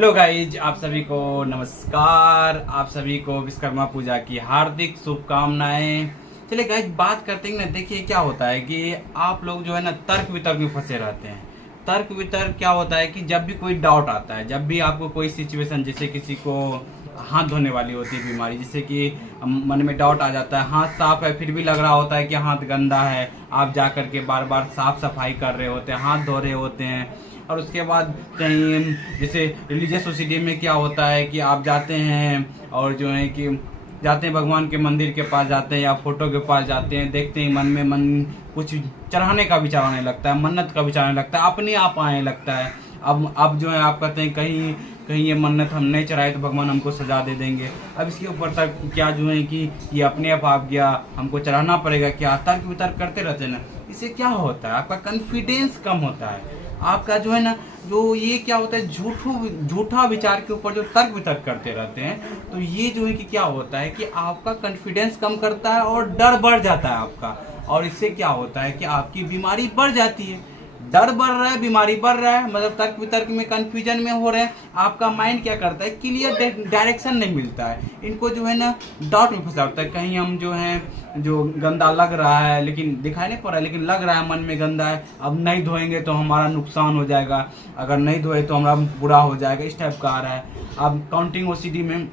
Hello guys, आप सभी को नमस्कार। आप सभी को विश्वकर्मा पूजा की हार्दिक शुभकामनाएं। चलिए गाइज, बात करते हैं ना। देखिए क्या होता है कि आप लोग जो है ना तर्क वितर्क में फंसे रहते हैं। तर्क वितर्क क्या होता है कि जब भी कोई डाउट आता है, जब भी आपको कोई सिचुएशन, जैसे किसी को हाथ धोने वाली होती है बीमारी, जैसे कि मन में डाउट आ जाता है, हाथ साफ है फिर भी लग रहा होता है कि हाथ गंदा है, आप जा करके बार बार साफ सफाई कर रहे होते हैं, हाथ धो रहे होते हैं। और उसके बाद कहीं जैसे रिलीजियस ओसीडी में क्या होता है कि आप जाते हैं और जो है कि जाते हैं भगवान के मंदिर के पास, जाते हैं या फोटो के पास जाते हैं, देखते हैं मन कुछ चढ़ाने का विचार आने लगता है, मन्नत का विचार आने लगता है, अपने आप आने लगता है। अब जो है आप कहते हैं कहीं कहीं ये मन्नत हम नहीं चढ़ाए तो भगवान हमको सजा दे देंगे। अब इसके ऊपर तक क्या जो है कि ये अपने आप गया, हमको चढ़ाना पड़ेगा क्या, तर्क वितर्क करते रहते हैं ना। इससे क्या होता है, आपका कॉन्फिडेंस कम होता है, आपका जो है ना जो ये क्या होता है झूठा विचार के ऊपर जो तर्क वितर्क करते रहते हैं, तो ये जो है कि क्या होता है कि आपका कॉन्फिडेंस कम करता है और डर बढ़ जाता है आपका। और इससे क्या होता है कि आपकी बीमारी बढ़ जाती है। डर बढ़ रहा है, बीमारी बढ़ रहा है, मतलब तर्क वितर्क में कंफ्यूजन में हो रहे हैं। आपका माइंड क्या करता है, क्लियर डायरेक्शन नहीं मिलता है, इनको जो है ना डाउट में फंसा होता है। कहीं हम जो है जो गंदा लग रहा है लेकिन दिखाई नहीं पड़ रहा है, लेकिन लग रहा है मन में गंदा है, अब नहीं धोएंगे तो हमारा नुकसान हो जाएगा, अगर नहीं धोए तो हमारा बुरा हो जाएगा, इस टाइप का आ रहा है। अब काउंटिंग ओसीडी में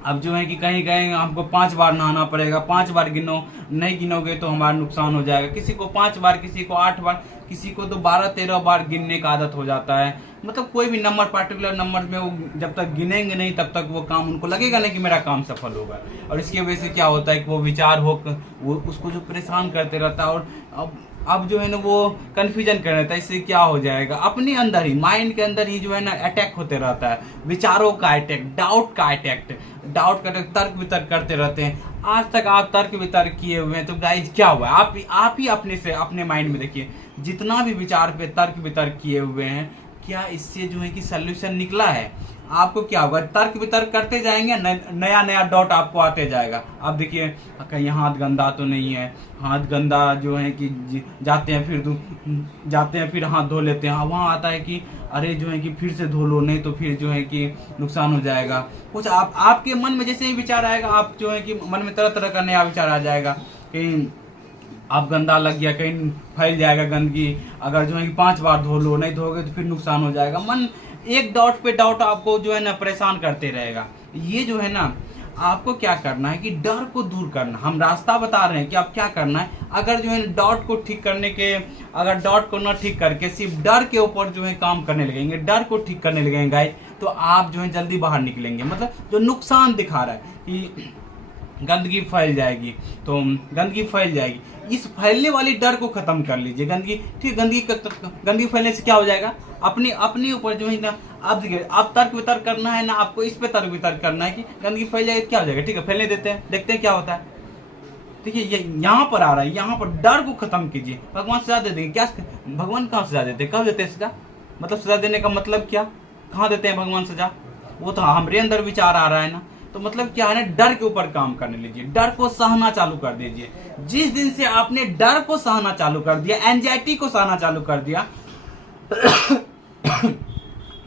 अब जो है कि कहीं कहीं हमको 5 बार नहाना पड़ेगा, 5 बार गिनो, नहीं गिनोगे तो हमारा नुकसान हो जाएगा। किसी को 5 बार, किसी को 8 बार, किसी को तो 12-13 बार गिनने का आदत हो जाता है। मतलब कोई भी नंबर, पर्टिकुलर नंबर में वो जब तक गिनेंगे नहीं तब तक वो काम उनको लगेगा नहीं कि मेरा काम सफल होगा। और इसकी वजह से क्या होता है कि वो विचार वो उसको जो परेशान करते रहता है। और अब जो है ना वो कन्फ्यूजन कर रहता है। इससे क्या हो जाएगा, अपने अंदर ही, माइंड के अंदर ही जो है ना अटैक होते रहता है, विचारों का अटैक, डाउट का अटैक, तर्क वितर्क करते रहते हैं। आज तक आप तर्क वितर्क किए हुए हैं तो गाइज क्या हुआ, आप ही अपने से अपने माइंड में देखिए, जितना भी विचार पे तर्क वितर्क किए हुए हैं, क्या इससे जो है कि सोल्यूशन निकला है? आपको क्या होगा, तर्क वितर्क करते जाएंगे, नया नया डाउट आपको आते जाएगा। अब देखिए कहीं हाथ गंदा तो नहीं है, हाथ गंदा जो है कि जाते हैं फिर हाथ धो लेते हैं, वहाँ आता है कि अरे जो है कि फिर से धो लो, नहीं तो फिर जो है कि नुकसान हो जाएगा। कुछ आपके मन में जैसे ही विचार आएगा, आप जो है कि मन में तरह तरह का नया विचार आ जाएगा। कहीं आप गंदा लग गया, कहीं फैल जाएगा गंदगी, अगर जो है कि 5 बार धो लो, नहीं धोगे तो फिर नुकसान हो जाएगा। मन एक डाउट पे डाउट आपको जो है ना परेशान करते रहेगा। ये जो है ना आपको क्या करना है कि डर को दूर करना, हम रास्ता बता रहे हैं कि आप क्या करना है। अगर जो है डाउट को ठीक करने के, अगर डाउट को ना ठीक करके सिर्फ डर के ऊपर जो है काम करने लगेंगे, डर को ठीक करने लगेंगे गाइस, तो आप जो है जल्दी बाहर निकलेंगे। मतलब जो नुकसान दिखा रहा है कि गंदगी फैल जाएगी, तो गंदगी फैल जाएगी, इस फैलने वाली डर को खत्म कर लीजिए। गंदगी ठीक, गंदगी फैलने से क्या हो जाएगा, अपने ऊपर जो है ना, अब देखिए आप तर्क वितर्क करना है ना, आपको इस पे तर्क वितर्क करना है कि गंदगी फैल जाएगी, क्या हो जाएगा, ठीक है फैलने देते हैं, देखते हैं क्या होता है। देखिए ये यहाँ पर आ रहा है, यहाँ पर डर को खत्म कीजिए। भगवान सजा दे देंगे क्या? भगवान कहाँ सजा देते हैं, कब देते हैं सजा? मतलब सजा देने का मतलब क्या, कहाँ देते हैं भगवान सजा? वो तो हमारे अंदर विचार आ रहा है ना। तो मतलब क्या है ना, डर के ऊपर काम करने लीजिए, डर को सहना चालू कर दीजिए। जिस दिन से आपने डर को सहना चालू कर दिया, एंजाइटी को सहना चालू कर दिया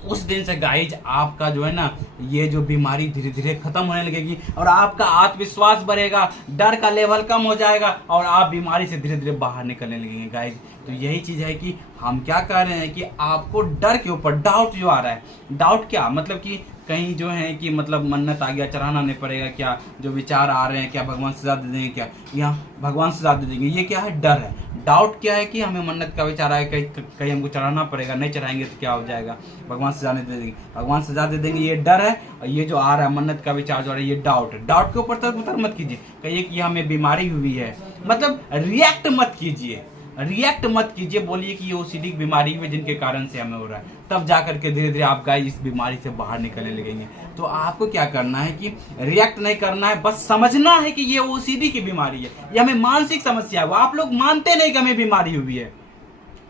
उस दिन से गाइज आपका जो है ना ये जो बीमारी धीरे धीरे खत्म होने लगेगी और आपका आत्मविश्वास बढ़ेगा, डर का लेवल कम हो जाएगा और आप बीमारी से धीरे धीरे बाहर निकलने लगेंगे गाइज। तो यही चीज है कि हम क्या कर रहे हैं कि आपको डर के ऊपर डाउट जो आ रहा है, डाउट क्या मतलब कि कहीं जो है कि मतलब मन्नत आ गया, चढ़ाना नहीं पड़ेगा क्या, जो विचार आ रहे हैं क्या भगवान सजा दे देंगे क्या, यहाँ भगवान सजा दे देंगे, ये क्या है, डर है। डाउट क्या है कि हमें मन्नत का विचार आया, कहीं हमको चढ़ाना पड़ेगा, नहीं चढ़ाएंगे तो क्या हो जाएगा, भगवान सजा नहीं दे देंगे, भगवान सजा दे देंगे, ये डर है। और ये जो आ रहा है मन्नत का विचार जो आ रहा है, ये डाउट है। डाउट के ऊपर तक मत कीजिए, कहिए कि हमें बीमारी हुई है, मतलब रिएक्ट मत कीजिए, रिएक्ट मत कीजिए, बोलिए कि ये ओसीडी की बीमारी हुई जिनके कारण से हमें हो रहा है, तब जाकर के धीरे धीरे आप गाइस इस बीमारी से बाहर निकलने लगेंगे। तो आपको क्या करना है कि रिएक्ट नहीं करना है, बस समझना है कि ये ओसीडी की बीमारी है, ये हमें मानसिक समस्या है। आप लोग मानते नहीं कि हमें बीमारी हुई है,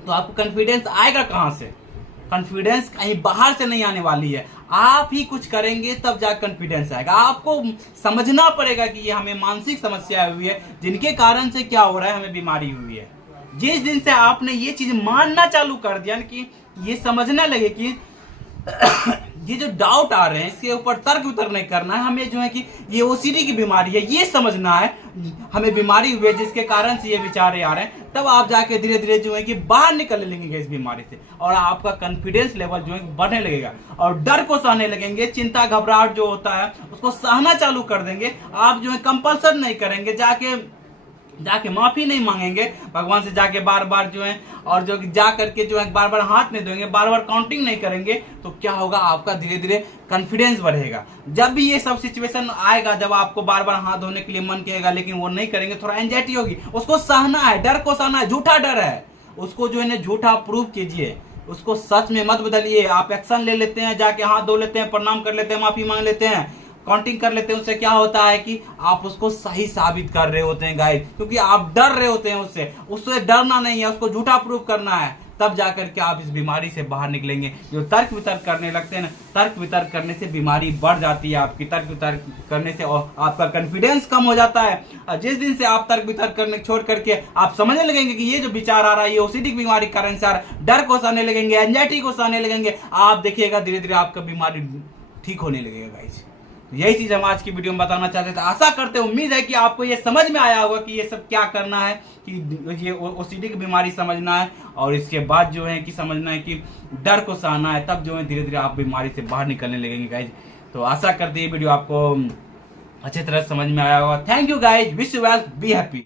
तो आपको कॉन्फिडेंस आएगा कहां से? कॉन्फिडेंस कहीं बाहर से नहीं आने वाली है, आप ही कुछ करेंगे तब जाकर कॉन्फिडेंस आएगा। आपको समझना पड़ेगा कि ये हमें मानसिक समस्या हुई है, जिनके कारण से क्या हो रहा है, हमें बीमारी हुई है। जिस दिन से आपने ये चीज मानना चालू कर दिया कि ये समझना लगे कि ये जो डाउट आ रहे हैं इसके ऊपर तर्क वितर्क नहीं करना है हमें, जो है कि ये ओसीडी की बीमारी है ये समझना है, हमें बीमारी हुई है जिसके कारण से ये विचार आ रहे हैं, तब आप जाके धीरे धीरे जो है कि बाहर निकलने लगेंगे इस बीमारी से, और आपका कॉन्फिडेंस लेवल जो है बढ़ने लगेगा, और डर को सहने लगेंगे, चिंता घबराहट जो होता है उसको सहना चालू कर देंगे। आप जो है कंपल्सन नहीं करेंगे, जाके माफी नहीं मांगेंगे भगवान से जाके बार बार जो है, और जो जा करके जो है बार बार हाथ नहीं धोएंगे, बार बार काउंटिंग नहीं करेंगे, तो क्या होगा आपका धीरे धीरे कॉन्फिडेंस बढ़ेगा। जब भी ये सब सिचुएशन आएगा, जब आपको बार बार हाथ धोने के लिए मन कहेगा लेकिन वो नहीं करेंगे, थोड़ा एंजाइटी होगी, उसको सहना है, डर को सहना है, झूठा डर है उसको जो है ना झूठा प्रूव कीजिए, उसको सच में मत बदलिए। आप एक्शन ले लेते हैं, जाके हाथ धो लेते हैं, प्रणाम कर लेते हैं, माफी मांग लेते हैं, काउंटिंग कर लेते हैं, उससे क्या होता है कि आप उसको सही साबित कर रहे होते हैं गाइस, क्योंकि आप डर रहे होते हैं उससे डरना नहीं है, उसको झूठा प्रूव करना है, तब जाकर के आप इस बीमारी से बाहर निकलेंगे। जो तर्क वितर्क करने लगते हैं ना, तर्क वितर्क करने से बीमारी बढ़ जाती है आपकी, तर्क वितर्क करने से और आपका कॉन्फिडेंस कम हो जाता है। जिस दिन से आप तर्क वितर्क करने छोड़ करके आप समझने लगेंगे कि ये जो विचार आ रहा है ये ओसीडी की बीमारी के कारण से आ रहा है, डर को सहने लगेंगे, एंजाइटी को सहने लगेंगे, आप देखिएगा धीरे धीरे आपका बीमारी ठीक होने लगेगा गाइस। यही चीज हम आज की वीडियो में बताना चाहते थे। आशा करते हैं, उम्मीद है कि आपको ये समझ में आया होगा कि ये सब क्या करना है, कि ये ओसीडी की बीमारी समझना है, और इसके बाद जो है कि समझना है कि डर को सहना है, तब जो है धीरे धीरे आप बीमारी से बाहर निकलने लगेंगे गाइज। तो आशा करते हैं ये वीडियो आपको अच्छी तरह समझ में आया होगा। Thank you guys, wish you well, be happy.